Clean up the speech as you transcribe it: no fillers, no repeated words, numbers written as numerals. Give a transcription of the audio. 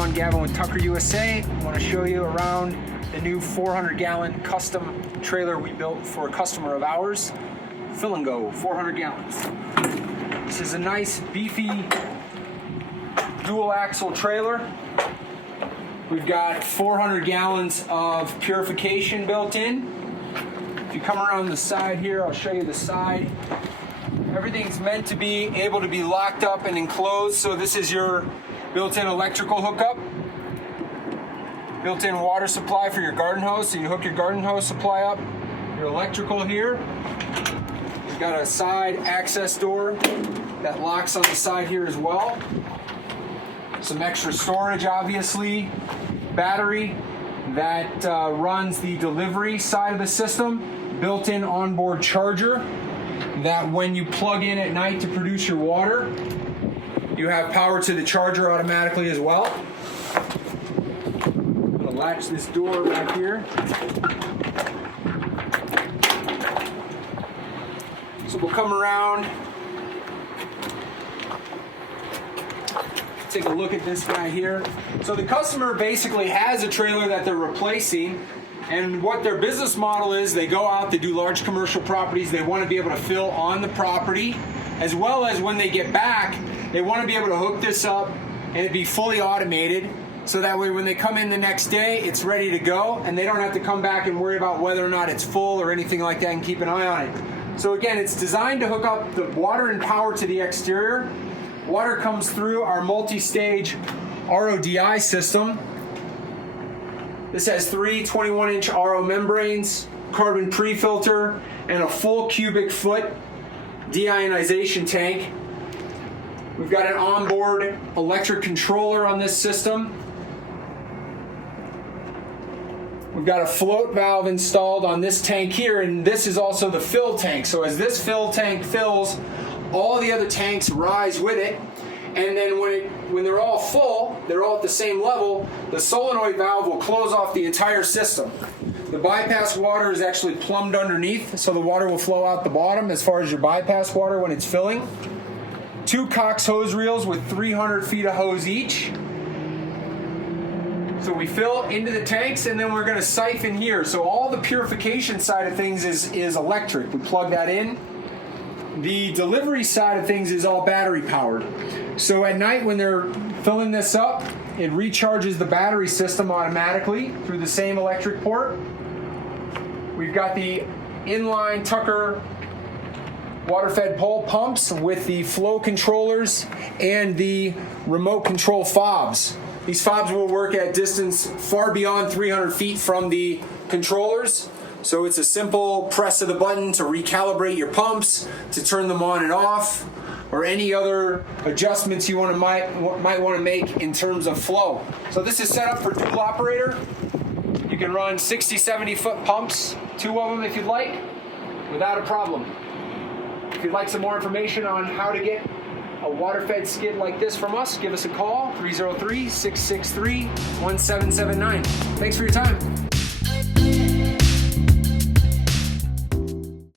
Shawn with Tucker USA. I want to show you around the new 400-gallon custom trailer we built for a customer of ours. Fill and go, 400 gallons. This is a nice, beefy, dual axle trailer. We've got 400 gallons of purification built in. If you come around the side here, I'll show you the side. Everything's meant to be able to be locked up and enclosed. So this is your built-in electrical hookup. Built-in water supply for your garden hose. So you hook your garden hose supply up. Your electrical here. We've got a side access door that locks on the side here as well. Some extra storage, obviously. Battery that runs the delivery side of the system. Built-in onboard charger that when you plug in at night to produce your water, you have power to the charger automatically as well. I'm going to latch this door right here. So we'll come around, take a look at this guy here. So the customer basically has a trailer that they're replacing, and what their business model is, they go out, they do large commercial properties, they want to be able to fill on the property, as well as when they get back, they want to be able to hook this up and it be fully automated, so that way when they come in the next day, it's ready to go, and they don't have to come back and worry about whether or not it's full or anything like that, and keep an eye on it. So again, it's designed to hook up the water and power to the exterior. Water comes through our multi-stage RODI system. This has 3 21-inch RO membranes, carbon pre-filter, and a full cubic foot deionization tank. We've got an onboard electric controller on this system. We've got a float valve installed on this tank here, and this is also the fill tank. So as this fill tank fills, all the other tanks rise with it, and then when they're all full, they're all at the same level, the solenoid valve will close off the entire system. The bypass water is actually plumbed underneath, so the water will flow out the bottom as far as your bypass water when it's filling. 2 Cox hose reels with 300 feet of hose each. So we fill into the tanks, and then we're going to siphon here. So all the purification side of things is electric. We plug that in. The delivery side of things is all battery powered. So at night when they're filling this up, it recharges the battery system automatically through the same electric port. We've got the inline Tucker water-fed pole pumps with the flow controllers and the remote control fobs. These fobs will work at distance far beyond 300 feet from the controllers. So it's a simple press of the button to recalibrate your pumps, to turn them on and off, or any other adjustments you might want to make in terms of flow. So this is set up for dual operator. You can run 60, 70 foot pumps, 2 of them if you'd like, without a problem. If you'd like some more information on how to get a water-fed skid like this from us, give us a call, 303-663-1779. Thanks for your time.